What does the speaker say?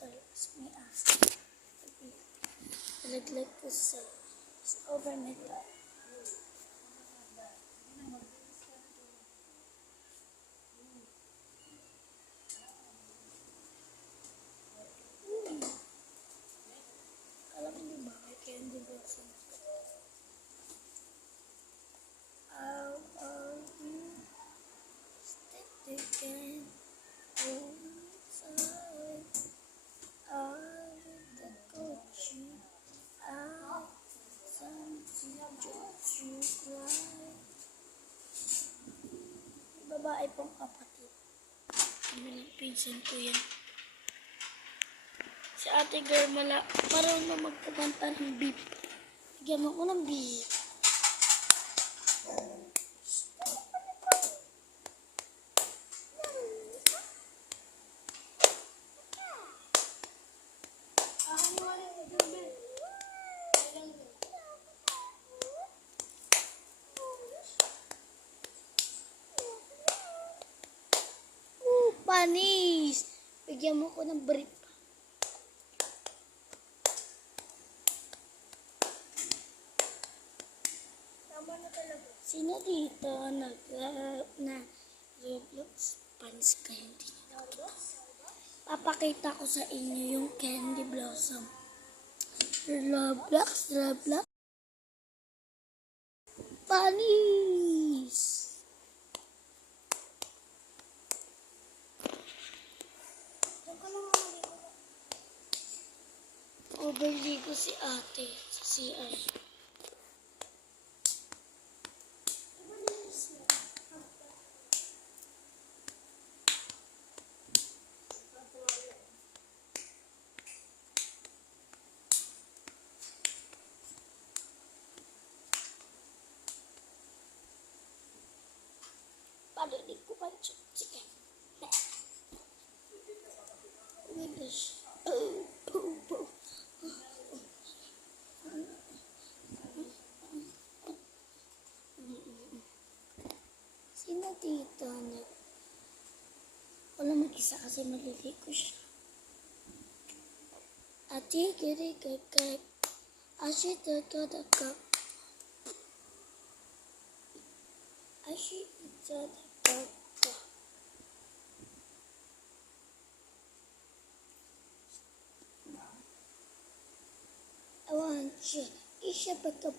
talaga sa may asa. Nalaglag ko sa overnight pa. Alam mo ba, may candy blossom. How are you? Step again. Oh, inside. I the coach. I something just you cry. Babae pong kapatid. Ano lang pinsan ko yan. Si ate girl marunong magkakanta ng beep. Bigyan mo ko ng beep. Panis! Bigyan mo ko ng brief. Tama na talaga. Sino dito na Roblox fans kayo dito? Papakita ko sa inyo yung candy blossom. Roblox. Panis! Overligo si ate sa CR. Palilig ko pa chicken. Wish. Sino dito na wala mag-isa kasi maliligo siya. Ati kiri kakak ashi takadaka ashi takadaka I want you isha baka